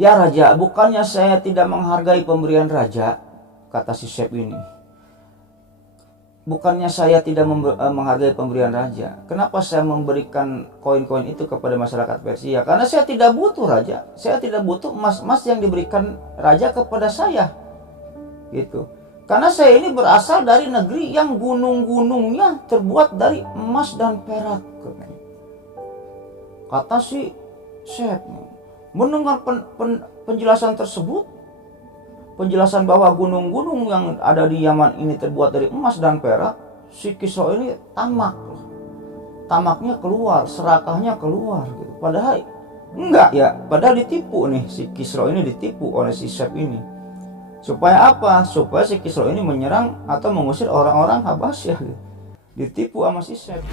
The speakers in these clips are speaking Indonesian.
Ya raja, bukannya saya tidak menghargai pemberian raja, kata si Syekh ini. Bukannya saya tidak menghargai pemberian raja. Kenapa saya memberikan koin-koin itu kepada masyarakat Persia? Karena saya tidak butuh raja. Saya tidak butuh emas-emas yang diberikan raja kepada saya. Gitu. Karena saya ini berasal dari negeri yang gunung-gunungnya terbuat dari emas dan perak. Kata si Syekh. Mendengar penjelasan tersebut, penjelasan bahwa gunung-gunung yang ada di Yaman ini terbuat dari emas dan perak, si Kisra ini tamak. Tamaknya keluar, serakahnya keluar gitu. Padahal enggak ya, padahal ditipu nih, si Kisra ini ditipu oleh si Syekh ini. Supaya apa? Supaya si Kisra ini menyerang atau mengusir orang-orang Habasyah gitu. Ditipu sama si Syekh.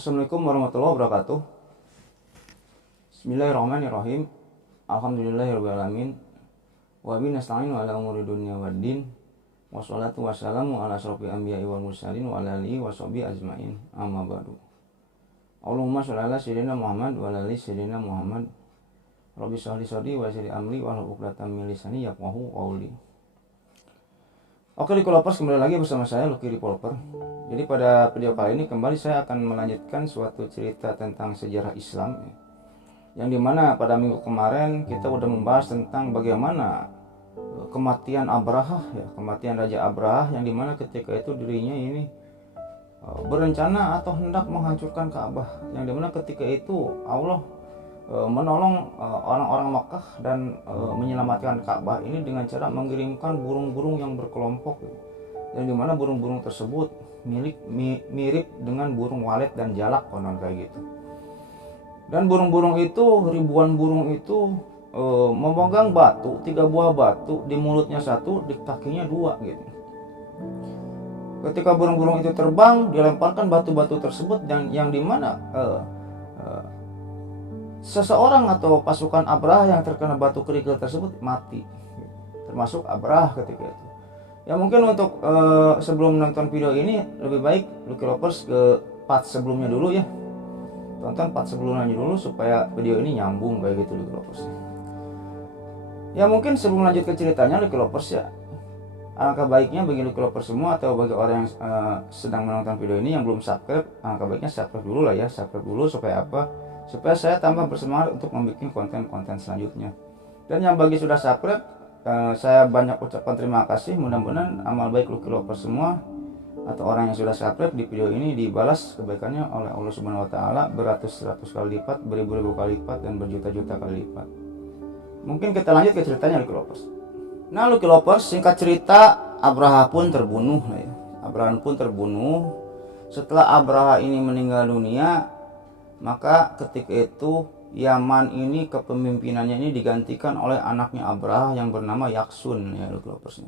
Assalamualaikum warahmatullahi wabarakatuh. Bismillahirrahmanirrahim. Alhamdulillahirrahmanirrahim. Wa bihi nasta'inu ala umuri dunya waddin. Wassalatu wassalamu ala asyrofil anbiya'i wal mursalin wa ala alihi wa sahbihi ajmain. Amma ba'du. Allahumma sholli ala sayyidina Muhammad wa ala ali sayyidina Muhammad. Rabbi shrah li sadri wa yassir li amri wahlul 'uqdatam min lisani yafqahu qawli. Oke, Developers, kembali lagi bersama saya Lucky Developer. Jadi pada video kali ini kembali saya akan melanjutkan suatu cerita tentang sejarah Islam, yang dimana pada minggu kemarin kita udah membahas tentang bagaimana kematian Abrahah, ya, kematian Raja Abrahah, yang dimana ketika itu dirinya ini berencana atau hendak menghancurkan Ka'bah, yang dimana ketika itu Allah menolong orang-orang Makkah dan menyelamatkan Ka'bah ini dengan cara mengirimkan burung-burung yang berkelompok, yang dimana burung-burung tersebut mirip dengan burung walet dan jalak, konon kayak gitu. Dan burung-burung itu, ribuan burung itu memegang batu, 3 buah batu, di mulutnya 1, di kakinya 2 gitu. Ketika burung-burung itu terbang, dilemparkan batu-batu tersebut, dan yang dimana seseorang atau pasukan Abrahah yang terkena batu kerikil tersebut mati, termasuk Abrahah ketika itu. Ya mungkin untuk sebelum menonton video ini lebih baik Lucky Lovers ke part sebelumnya dulu ya. Tonton part sebelumnya dulu supaya video ini nyambung kayak gitu Lucky Lovers. Ya mungkin sebelum lanjut ke ceritanya Lucky Lovers, ya alangkah baiknya bagi Lucky Lovers semua atau bagi orang yang sedang menonton video ini yang belum subscribe, alangkah baiknya subscribe dulu lah ya. Subscribe dulu supaya apa? Supaya saya tambah bersemangat untuk membuat konten-konten selanjutnya. Dan yang bagi sudah subscribe, saya banyak ucapkan terima kasih. Mudah-mudahan amal baik Lucky Lovers semua atau orang yang sudah subscribe di video ini dibalas kebaikannya oleh Allah Subhanahu wa taala beratus-ratus kali lipat, beribu-ribu kali lipat, dan berjuta-juta kali lipat. Mungkin kita lanjut ke ceritanya Lucky Lovers. Nah Lucky Lovers, singkat cerita Abrahah pun terbunuh ya. Abrahah pun terbunuh. Setelah Abrahah ini meninggal dunia, maka ketika itu Yaman ini kepemimpinannya ini digantikan oleh anaknya Abrahah yang bernama Yaksun ya Lucky Lovers.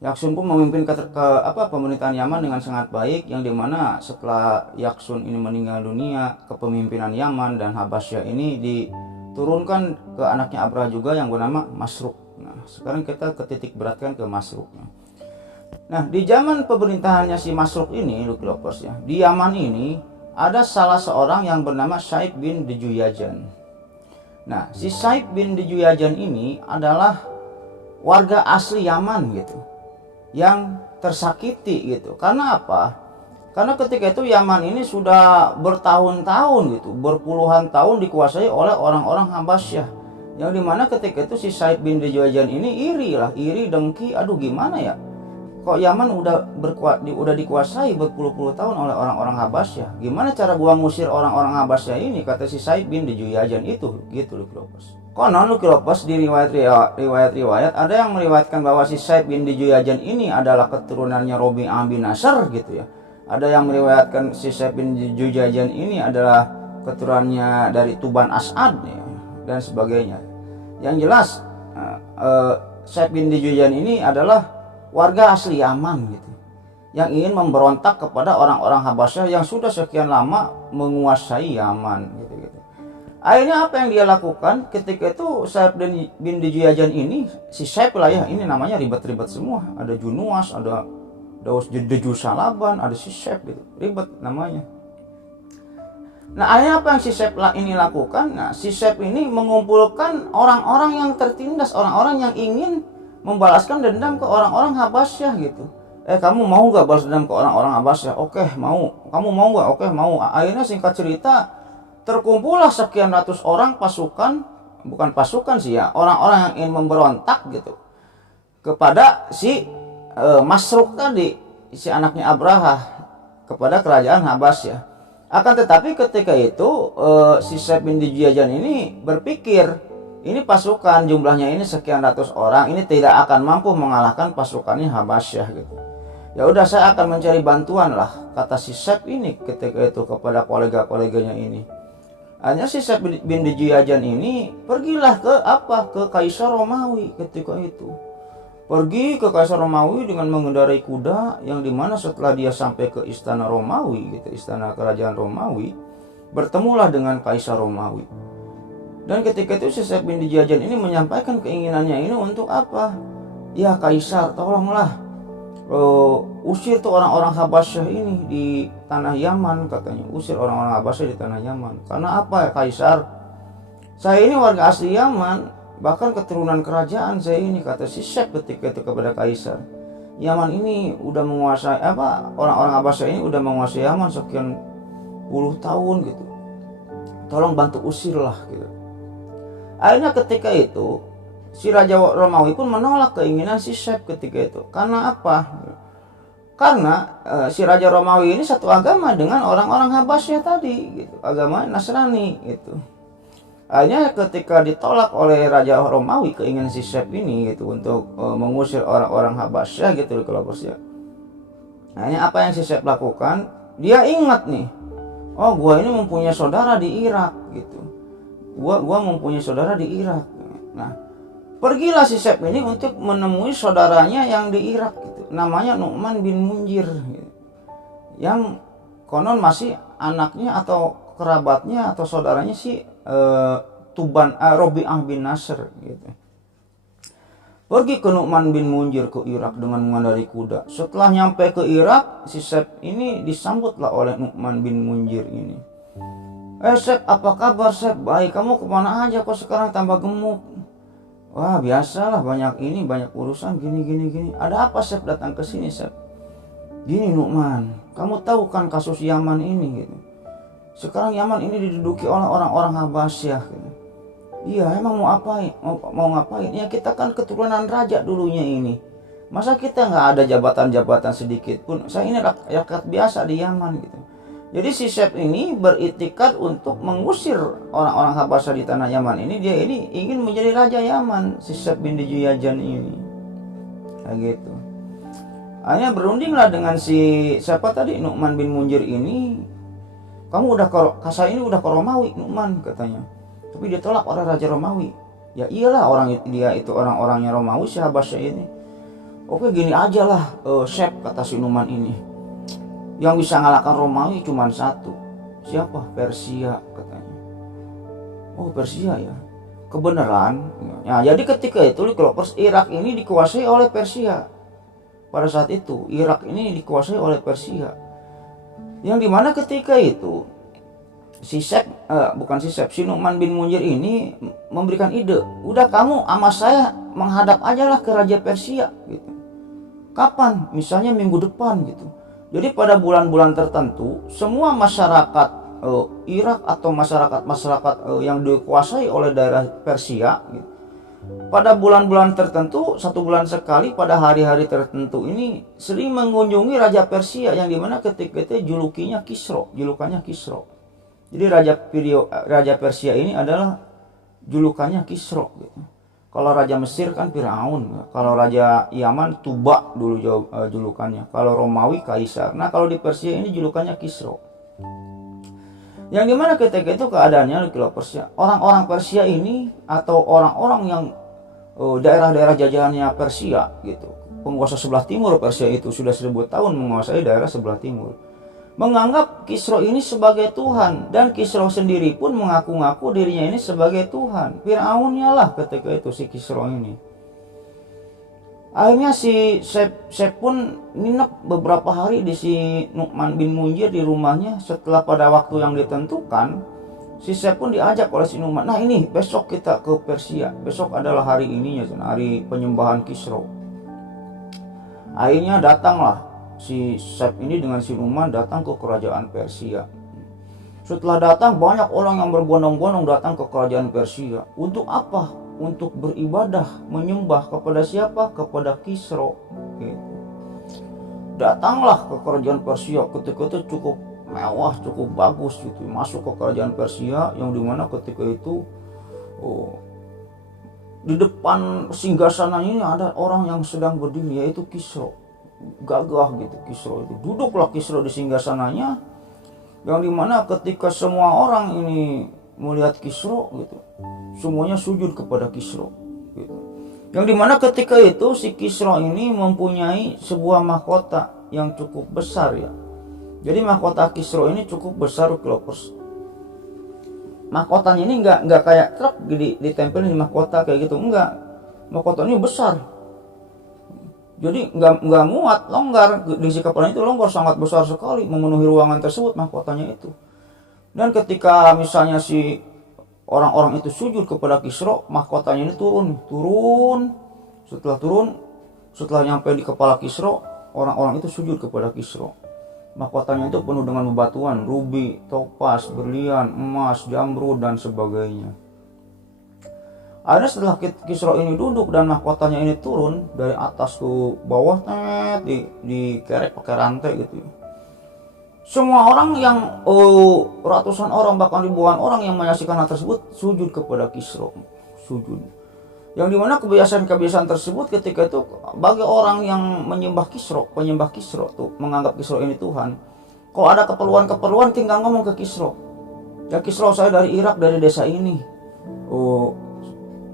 Yaksun pun memimpin pemerintahan Yaman dengan sangat baik, yang dimana setelah Yaksun ini meninggal dunia, kepemimpinan Yaman dan Habasyah ini diturunkan ke anaknya Abrahah juga yang bernama Masruk. Nah sekarang kita ketitik beratkan ke Masruk. Nah di zaman pemerintahannya si Masruk ini Lucky Lovers ya, di Yaman ini ada salah seorang yang bernama Syaib bin Dijuyajan. Nah, si Syaib bin Dijuyajan ini adalah warga asli Yaman gitu, yang tersakiti gitu. Karena apa? Karena ketika itu Yaman ini sudah bertahun-tahun gitu, berpuluhan tahun dikuasai oleh orang-orang Habasyah. Yang dimana ketika itu si Syaib bin Dijuyajan ini iri dengki, aduh gimana ya? kok Yaman udah dikuasai berpuluh-puluh tahun oleh orang-orang Habasyah. Gimana cara gua ngusir orang-orang Habasyah ini, kata si Said bin Dijuyajan itu, gitu Lukiropos. Konon Lukiropos di riwayat-riwayat ada yang meriwayatkan bahwa si Said bin Dijuyajan ini adalah keturunannya Robi'ah bin Nasr gitu ya. Ada yang meriwayatkan si Said bin Dijuyajan ini adalah keturunannya dari Tuban As'ad ya, dan sebagainya. Yang jelas Said bin Dijuyajan ini adalah warga asli Yaman gitu, yang ingin memberontak kepada orang-orang Habasyah yang sudah sekian lama menguasai Yaman gitu. Akhirnya apa yang dia lakukan ketika itu, Said bin Dijuyajan ini, si Said lah ya, ini namanya ribet-ribet semua, ada Junuas, ada Dejusalaban, ada si Said gitu, ribet namanya. Nah akhirnya apa yang si Said ini lakukan? Nah si Said ini mengumpulkan orang-orang yang tertindas, orang-orang yang ingin membalaskan dendam ke orang-orang Habasyah gitu. Kamu mau gak balas dendam ke orang-orang Habasyah? Oke mau. Kamu mau gak? Oke mau. Akhirnya singkat cerita, terkumpullah sekian ratus orang pasukan, bukan pasukan sih ya, orang-orang yang ingin memberontak gitu kepada si Masruk tadi, si anaknya Abraha, kepada kerajaan Habasyah. Akan tetapi ketika itu si Said bin Dijuyajan ini berpikir, ini pasukan jumlahnya ini sekian ratus orang, ini tidak akan mampu mengalahkan pasukannya Habasyah gitu. Ya udah, saya akan mencari bantuan lah, kata si Said ini ketika itu kepada kolega-koleganya ini. Hanya si Said bin Dijuyajan ini pergilah ke Kaisar Romawi ketika itu. Pergi ke Kaisar Romawi dengan mengendarai kuda, yang dimana setelah dia sampai ke istana Romawi gitu, istana kerajaan Romawi, bertemulah dengan Kaisar Romawi. Dan ketika itu si Said bin Dijuyajan ini menyampaikan keinginannya ini untuk apa? Ya Kaisar, tolonglah usir tuh orang-orang Habasyah ini di tanah Yaman, katanya. Usir orang-orang Habasyah di tanah Yaman. Karena apa ya Kaisar? Saya ini warga asli Yaman, bahkan keturunan kerajaan saya ini, kata si Said ketika itu kepada Kaisar. Yaman ini udah menguasai orang-orang Habasyah ini udah menguasai Yaman sekian puluh tahun gitu. Tolong bantu usirlah gitu. Akhirnya ketika itu si Raja Romawi pun menolak keinginan si Said ketika itu. Karena apa? Karena si Raja Romawi ini satu agama dengan orang-orang Habasyah tadi gitu, agama Nasrani gitu. Akhirnya ketika ditolak oleh Raja Romawi keinginan si Said ini gitu untuk mengusir orang-orang Habasyah gitu kalau ya. Akhirnya apa yang si Said lakukan? Dia ingat nih, oh gua ini mempunyai saudara di Irak gitu. Gua mempunyai saudara di Irak. Nah, pergilah si Said ini untuk menemui saudaranya yang di Irak gitu. Namanya Nu'man bin Munjir gitu. Yang konon masih anaknya atau kerabatnya atau saudaranya si Robi'ah bin Nasr gitu. Pergi ke Nu'man bin Munjir ke Irak dengan mengendarai kuda. Setelah nyampe ke Irak, si Said ini disambutlah oleh Nu'man bin Munjir ini. Said, apa kabar Said? Baik, kamu kemana aja kok sekarang tambah gemuk? Wah biasalah, banyak urusan gini. Ada apa Said datang ke sini Said? Gini Nu'man, kamu tahu kan kasus Yaman ini gitu. Sekarang Yaman ini diduduki oleh orang-orang Habasyah gitu. Iya, emang mau ngapain? Ya kita kan keturunan raja dulunya ini. Masa kita nggak ada jabatan-jabatan sedikit pun? Saya ini rakyat biasa di Yaman gitu. Jadi si Said ini beriktikad untuk mengusir orang-orang Habasyah di tanah Yaman ini. Dia ini ingin menjadi raja Yaman, si Said bin Dijuyajan ini. Kayak gitu. Akhirnya berundinglah dengan si siapa tadi, Nu'man bin Munjir ini. Kamu saya ini udah ke Romawi Nu'man katanya. Tapi dia tolak oleh Raja Romawi. Ya iyalah, dia itu orang-orangnya Romawi si Habasyah ini. Oke gini aja lah Said, kata si Nu'man ini. Yang bisa ngalahkan Romawi cuma satu. Siapa? Persia katanya. Oh Persia ya. Kebenaran. Ya, jadi ketika itu Irak ini dikuasai oleh Persia. Pada saat itu Irak ini dikuasai oleh Persia. Yang dimana ketika itu si Nu'man bin Munjir ini memberikan ide. Udah kamu sama saya menghadap aja lah ke Raja Persia gitu. Kapan? Misalnya minggu depan gitu. Jadi pada bulan-bulan tertentu semua masyarakat Irak atau masyarakat yang dikuasai oleh daerah Persia gitu, pada bulan-bulan tertentu, 1 bulan sekali pada hari-hari tertentu ini sering mengunjungi Raja Persia, yang dimana ketika itu julukannya Kisro. Jadi Raja Persia ini adalah julukannya Kisro gitu. Kalau Raja Mesir kan Firaun, kalau Raja Yaman Tuba dulu julukannya, kalau Romawi Kaisar. Nah kalau di Persia ini julukannya Kisro. Yang dimana ketika itu keadaannya kalau Persia, orang-orang Persia ini atau orang-orang yang daerah-daerah jajahannya Persia gitu, penguasa sebelah timur Persia itu sudah 1000 tahun menguasai daerah sebelah timur, menganggap Kisro ini sebagai Tuhan, dan Kisro sendiri pun mengaku-ngaku dirinya ini sebagai Tuhan. Firaunnya lah ketika itu si Kisro ini. Akhirnya si Sep pun nginep beberapa hari di si Nu'man bin Munzir di rumahnya. Setelah pada waktu yang ditentukan, si Sep pun diajak oleh si Nu'man. Nah ini besok kita ke Persia, besok adalah hari ininya, hari penyembahan Kisro. Akhirnya datanglah si Sep ini dengan si Nu'man datang ke kerajaan Persia. Setelah datang, banyak orang yang berbondong-bondong datang ke kerajaan Persia. Untuk apa? Untuk beribadah, menyembah kepada siapa? Kepada Kisro gitu. Datanglah ke kerajaan Persia. Ketika itu cukup mewah, cukup bagus gitu. Masuk ke kerajaan Persia, yang dimana ketika itu di depan singgasana ini ada orang yang sedang berdiri, yaitu Kisro. Gagah gitu Kisro itu. Duduklah Kisro di singgasananya, yang dimana ketika semua orang ini melihat Kisro gitu, semuanya sujud kepada Kisro gitu. Yang dimana ketika itu si Kisro ini mempunyai sebuah mahkota yang cukup besar ya. Jadi mahkota Kisro ini cukup besar Clovers. Mahkotanya ini nggak kayak truk ditempelin di mahkota kayak gitu, enggak. Mahkota ini besar. Jadi nggak muat, longgar, diisi kepalanya itu longgar, sangat besar sekali, memenuhi ruangan tersebut mahkotanya itu. Dan ketika misalnya si orang-orang itu sujud kepada Kisro, mahkotanya ini turun. Setelah nyampe di kepala Kisro, orang-orang itu sujud kepada Kisro. Mahkotanya itu penuh dengan bebatuan, rubi, topas, berlian, emas, jamrud dan sebagainya. Akhirnya setelah Kisro ini duduk dan mahkotanya ini turun dari atas ke bawah, dikerek pakai rantai gitu. Semua orang yang ratusan orang bahkan ribuan orang yang menyaksikan hal tersebut sujud kepada Kisro, sujud. Yang dimana kebiasaan tersebut ketika itu bagi orang yang penyembah Kisro tuh menganggap Kisro ini Tuhan. Kalau ada keperluan tinggal ngomong ke Kisro. Ya Kisro, saya dari Irak, dari desa ini.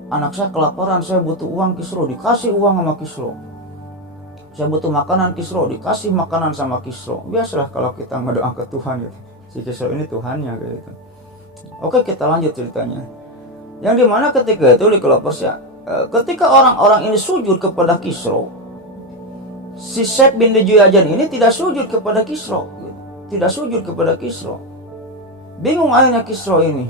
Anak saya kelaparan, saya butuh uang Kisro, dikasih uang sama Kisro. Saya butuh makanan Kisro, dikasih makanan sama Kisro. Biasalah kalau kita berdoa ke Tuhan gitu. Si Kisro ini Tuhannya gitu. Oke, kita lanjut ceritanya. Yang dimana ketika itu di Persia, ketika orang-orang ini sujud kepada Kisro, si Sep bin Dejuyajan ini tidak sujud kepada Kisro gitu. Tidak sujud kepada Kisro. Bingung akhirnya Kisro ini.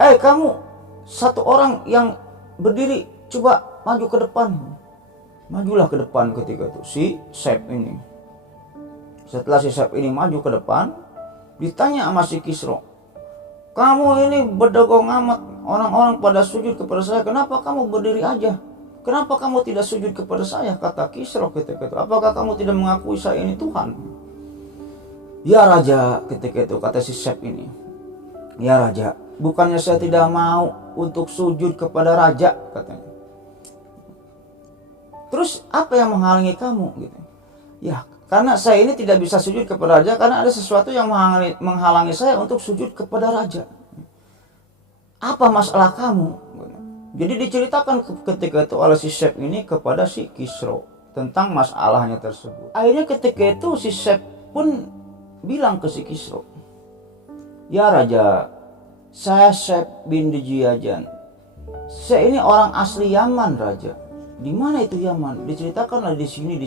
Kamu satu orang yang berdiri, coba maju ke depan. Majulah ke depan ketika itu si Sep ini. Setelah si Sep ini maju ke depan, ditanya sama si Kisro, kamu ini berdogong amat, orang-orang pada sujud kepada saya, kenapa kamu berdiri aja? Kenapa kamu tidak sujud kepada saya? Kata Kisro ketika itu, apakah kamu tidak mengakui saya ini Tuhan? Ya Raja, ketika itu kata si Sep ini, ya Raja, bukannya saya tidak mau untuk sujud kepada Raja, katanya. Terus apa yang menghalangi kamu gitu? Ya, karena saya ini tidak bisa sujud kepada Raja karena ada sesuatu yang menghalangi saya untuk sujud kepada Raja. Apa masalah kamu? Jadi diceritakan ketika itu oleh si Sep ini kepada si Kisro tentang masalahnya tersebut. Akhirnya ketika itu si Sep pun bilang ke si Kisro, ya Raja, saya Sep bin Dejuyajan. Saya ini orang asli Yaman, Raja. Di mana itu Yaman? Diceritakanlah di sini.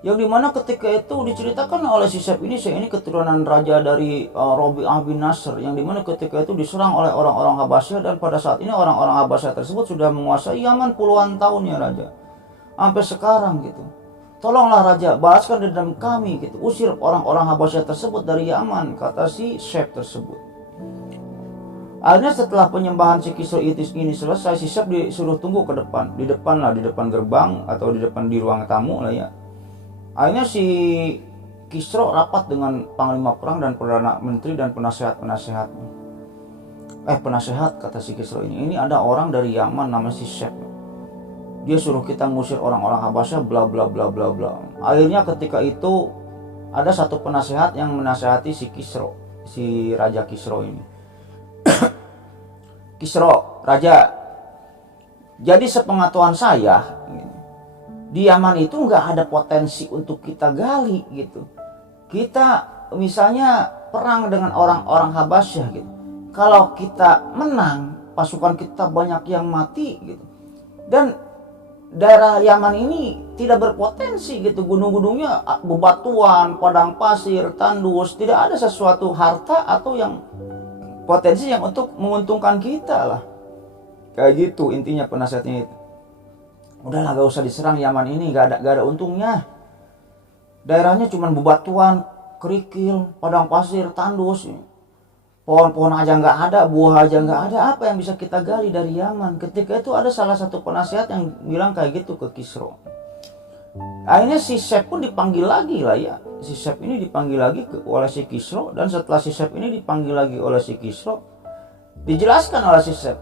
Yang dimana ketika itu diceritakan oleh si Sep ini, saya ini keturunan raja dari Robi'ah bin Nasr, yang dimana ketika itu diserang oleh orang-orang Habasyah, dan pada saat ini orang-orang Habasyah tersebut sudah menguasai Yaman puluhan tahun ya Raja. Sampai sekarang gitu. Tolonglah Raja, balaskan dendam kami gitu. Usir orang-orang Habasyah tersebut dari Yaman, kata si Sep tersebut. Akhirnya setelah penyembahan si Kisro itu ini selesai, si Sep disuruh tunggu ke depan, di depan gerbang atau di depan di ruang tamu lah ya. Akhirnya si Kisro rapat dengan panglima perang dan perdana menteri dan penasehat kata si Kisro ini ada orang dari Yaman namanya si Sep. Dia suruh kita ngusir orang-orang Habasyah bla bla bla bla bla. Akhirnya ketika itu ada satu penasehat yang menasehati si Kisro, si Raja Kisro ini. Kisro, Raja, jadi sepengetahuan saya, di Yaman itu nggak ada potensi untuk kita gali gitu. Kita misalnya perang dengan orang-orang Habasyah gitu. Kalau kita menang, pasukan kita banyak yang mati gitu. Dan daerah Yaman ini tidak berpotensi gitu, gunung-gunungnya bebatuan, padang pasir, tandus, tidak ada sesuatu harta atau yang potensi yang untuk menguntungkan kita lah. Kayak gitu intinya penasihatnya itu. Udahlah, gak usah diserang Yaman ini, gak ada untungnya. Daerahnya cuma bebatuan, kerikil, padang pasir, tandus. Pohon-pohon aja gak ada, buah aja gak ada, apa yang bisa kita gali dari Yaman? Ketika itu ada salah satu penasihat yang bilang kayak gitu ke Kisro. Akhirnya si Sep pun dipanggil lagi lah ya. Si Sep ini dipanggil lagi oleh si Kisro, dan setelah si Sep ini dipanggil lagi oleh si Kisro, dijelaskan oleh si Sep,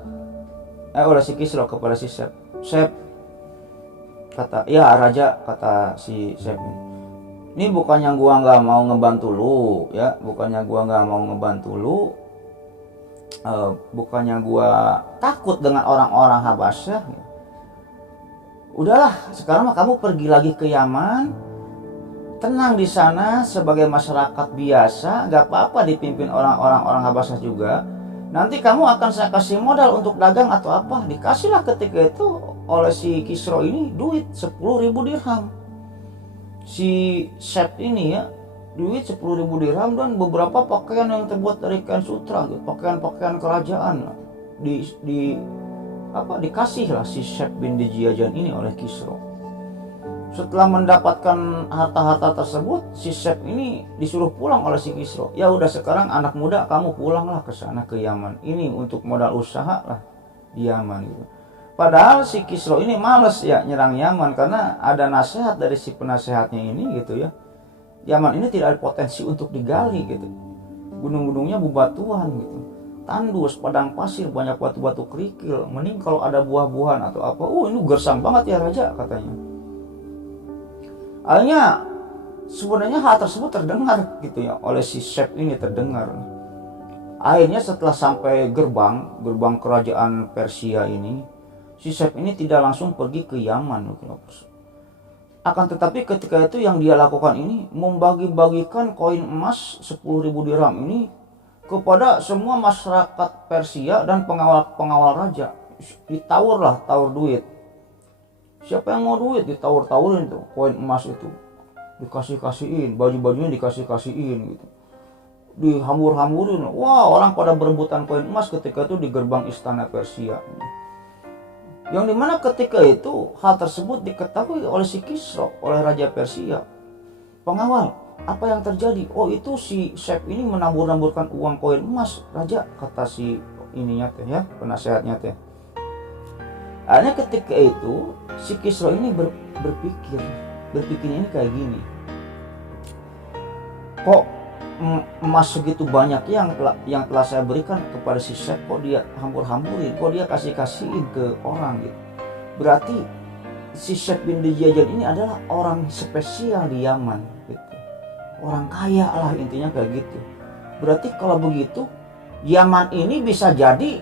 oleh si Kisro kepada si Sep. Sep kata, ya Raja, kata si Sep ini bukannya gua nggak mau ngebantu lu ya, bukannya gua takut dengan orang-orang Habasyah. Udahlah, sekarang mah kamu pergi lagi ke Yaman, tenang di sana sebagai masyarakat biasa, gak apa-apa dipimpin orang Habasyah juga. Nanti kamu akan saya kasih modal untuk dagang atau apa. Dikasihlah ketika itu oleh si Kisro ini duit 10.000 dirham. Si Sep ini ya, duit 10.000 dirham dan beberapa pakaian yang terbuat dari kain sutra gitu, pakaian-pakaian kerajaan dikasih lah si Sep bin Dijiajan ini oleh Kisro. Setelah mendapatkan harta-harta tersebut, si Sep ini disuruh pulang oleh si Kisro. Ya udah, sekarang anak muda kamu pulanglah ke sana ke Yaman. Ini untuk modal usaha lah di Yaman gitu. Padahal si Kisro ini males ya nyerang Yaman karena ada nasihat dari si penasehatnya ini gitu ya. Yaman ini tidak ada potensi untuk digali gitu. Gunung-gunungnya bebatuan gitu, tandus, padang pasir, banyak batu-batu kerikil. Mending kalau ada buah-buahan atau apa. Ini gersang banget ya Raja, katanya. Akhirnya sebenarnya hal tersebut terdengar gitu ya oleh si Sep ini, terdengar. Akhirnya setelah sampai gerbang kerajaan Persia ini, si Sep ini tidak langsung pergi ke Yaman. Akan tetapi ketika itu yang dia lakukan ini membagi-bagikan koin emas 10.000 dirham ini kepada semua masyarakat Persia dan pengawal raja. Ditawar duit. Siapa yang mau duit ditawar-tawarin tuh koin emas itu. Dikasih-kasihin, baju-bajunya dikasih-kasihin gitu. Dihambur-hamburin. Wah, orang pada berebutan koin emas ketika itu di gerbang istana Persia. Yang dimana ketika itu hal tersebut diketahui oleh si Kisro, oleh Raja Persia. Pengawal, apa yang terjadi? Oh, itu si Sep ini menambur-namburkan uang koin emas, Raja, kata si ininya teh ya, penasehatnya teh. Akhirnya ketika itu si Kisro ini berpikir ini kayak gini. Kok emas segitu banyak yang telah saya berikan kepada si Sep, kok dia hambur-hamburin, kok dia kasih-kasihin ke orang gitu. Berarti si Sep bin Dijiajan ini adalah orang spesial di Yaman gitu. Orang kaya lah intinya kayak gitu. Berarti kalau begitu Yaman ini bisa jadi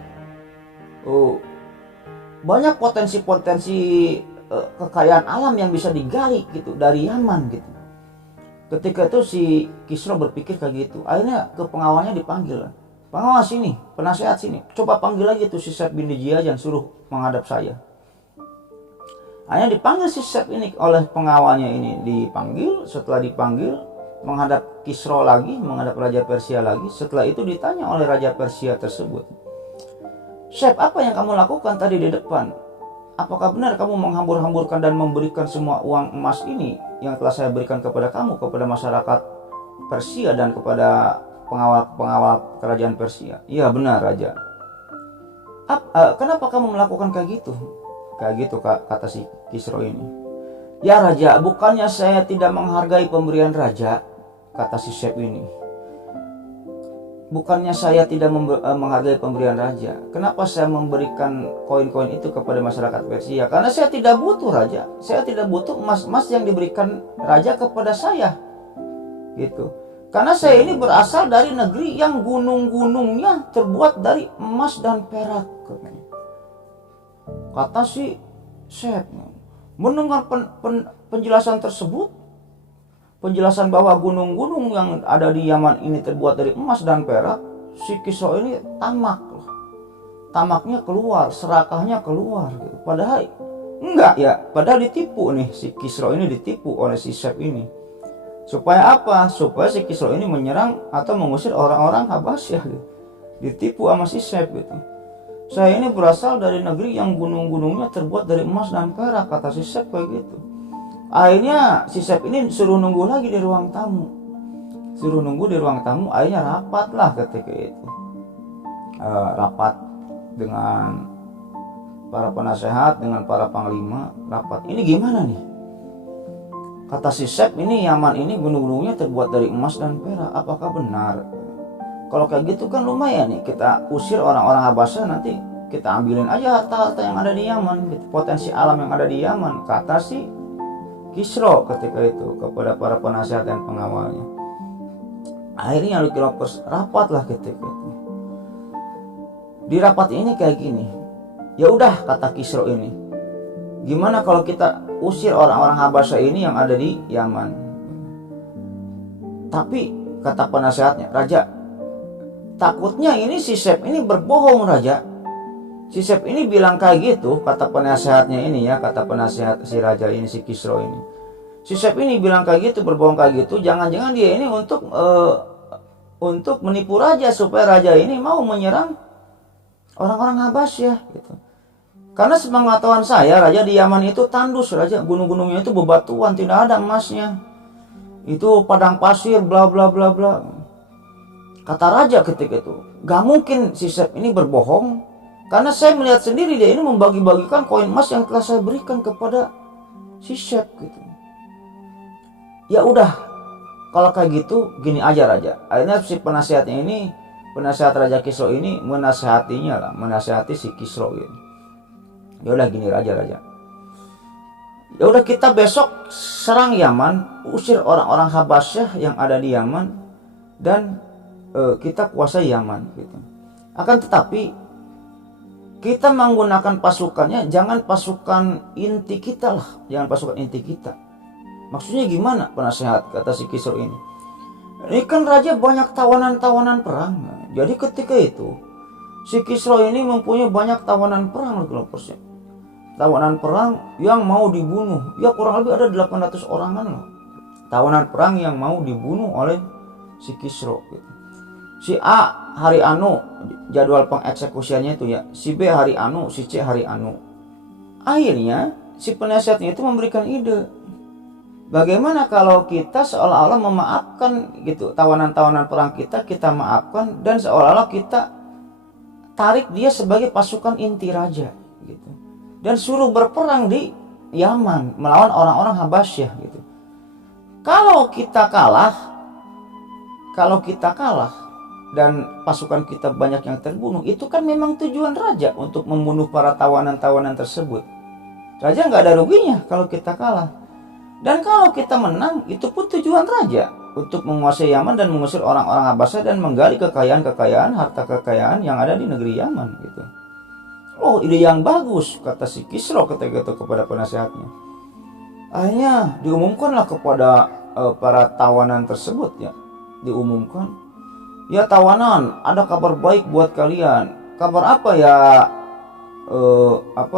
banyak potensi-potensi kekayaan alam yang bisa digali gitu dari Yaman gitu. Ketika itu si Kisro berpikir kayak gitu. Akhirnya ke pengawalnya dipanggil. Pengawal sini, penasehat sini. Coba panggil lagi tuh si Sep bin Dijiajan, suruh menghadap saya. Akhirnya dipanggil si Sep ini oleh pengawalnya ini. Dipanggil, setelah dipanggil menghadap Kisro lagi, menghadap Raja Persia lagi. Setelah itu ditanya oleh Raja Persia tersebut. Sep, apa yang kamu lakukan tadi di depan? Apakah benar kamu menghambur-hamburkan dan memberikan semua uang emas ini yang telah saya berikan kepada kamu, kepada masyarakat Persia dan kepada pengawal kerajaan Persia? Iya benar Raja. Kenapa kamu melakukan kayak gitu? Kayak gitu kata si Kisro ini. Ya raja, bukannya saya tidak menghargai pemberian raja, kata si Sep ini. Bukannya saya tidak menghargai pemberian raja. Kenapa saya memberikan koin-koin itu kepada masyarakat Persia? Karena saya tidak butuh raja. Saya tidak butuh emas-emas yang diberikan raja kepada saya. Gitu. Karena saya ini berasal dari negeri yang gunung-gunungnya terbuat dari emas dan perak. Kata si Sep. Mendengar penjelasan tersebut, penjelasan bahwa gunung-gunung yang ada di Yaman ini terbuat dari emas dan perak, si Kisro ini tamak. Tamaknya keluar, serakahnya keluar gitu. Padahal enggak ya, padahal ditipu nih, si Kisro ini ditipu oleh si Sep ini. Supaya apa? Supaya si Kisro ini menyerang atau mengusir orang-orang Habasyah gitu. Ditipu sama si Sep gitu. Saya ini berasal dari negeri yang gunung-gunungnya terbuat dari emas dan perak, kata si Sep kayak gitu. Akhirnya si Sep ini suruh nunggu lagi di ruang tamu. Suruh nunggu di ruang tamu, akhirnya rapat lah ketika itu. Rapat dengan para penasehat, dengan para panglima, rapat. Ini gimana nih? Kata si Sep, ini Yaman ini gunung-gunungnya terbuat dari emas dan perak. Apakah benar? Kalau kayak gitu kan lumayan nih, kita usir orang-orang Habasyah, nanti kita ambilin aja harta-harta yang ada di Yaman, gitu. Potensi alam yang ada di Yaman, kata si Kisro ketika itu kepada para penasehat dan pengawalnya. Akhirnya Leukiropos rapatlah ketika itu. Di rapat ini kayak gini. Ya udah, kata Kisro ini. Gimana kalau kita usir orang-orang Habasyah ini yang ada di Yaman? Tapi kata penasehatnya, raja, takutnya ini si Sep ini berbohong raja. Si Sep ini bilang kayak gitu, kata penasehatnya ini ya, kata penasehat si raja ini, si Kisro ini. Si Sep ini bilang kayak gitu, berbohong kayak gitu, jangan-jangan dia ini untuk menipu raja supaya raja ini mau menyerang orang-orang Habasyah gitu. Karena sepengetahuan saya, raja di Yaman itu tandus raja, gunung-gunungnya itu bebatuan, tidak ada emasnya. Itu padang pasir, bla bla bla bla. Kata raja ketika itu, gak mungkin si Sep ini berbohong, karena saya melihat sendiri dia ini membagi-bagikan koin emas yang telah saya berikan kepada si Sep gitu. Ya udah, kalau kayak gitu gini aja raja. Akhirnya si penasehatnya ini, penasehat Raja Kisro ini menasehatinya lah, menasehati si Kisro gitu. Ya udah gini raja. Ya udah, kita besok serang Yaman, usir orang-orang Habasyah yang ada di Yaman, dan kita kuasai Yaman gitu. Akan tetapi kita menggunakan pasukannya jangan pasukan inti kita lah, jangan pasukan inti kita. Maksudnya gimana penasehat, kata si Kisro ini. Ini kan raja banyak tawanan-tawanan perang. Jadi ketika itu si Kisro ini mempunyai banyak tawanan perang, tawanan perang yang mau dibunuh. Ya kurang lebih ada 800 orangan lah. Tawanan perang yang mau dibunuh oleh si Kisro gitu. Si A hari anu, jadwal pengeksekusiannya itu ya, si B hari anu, si C hari anu. Akhirnya si penasehatnya itu memberikan ide, bagaimana kalau kita seolah-olah memaafkan gitu, tawanan-tawanan perang kita maafkan, dan seolah-olah kita tarik dia sebagai pasukan inti raja gitu, dan suruh berperang di Yaman melawan orang-orang Habasyah gitu. Kalau kita kalah dan pasukan kita banyak yang terbunuh, itu kan memang tujuan raja untuk membunuh para tawanan-tawanan tersebut. Raja nggak ada ruginya kalau kita kalah. Dan kalau kita menang, itu pun tujuan raja untuk menguasai Yaman dan mengusir orang-orang Habasyah dan menggali kekayaan-kekayaan, harta kekayaan yang ada di negeri Yaman gitu. Oh, ide yang bagus, kata si Kisro ketika itu kepada penasehatnya. Akhirnya diumumkanlah kepada para tawanan tersebut ya, diumumkan, ya tawanan, ada kabar baik buat kalian. Kabar apa ya?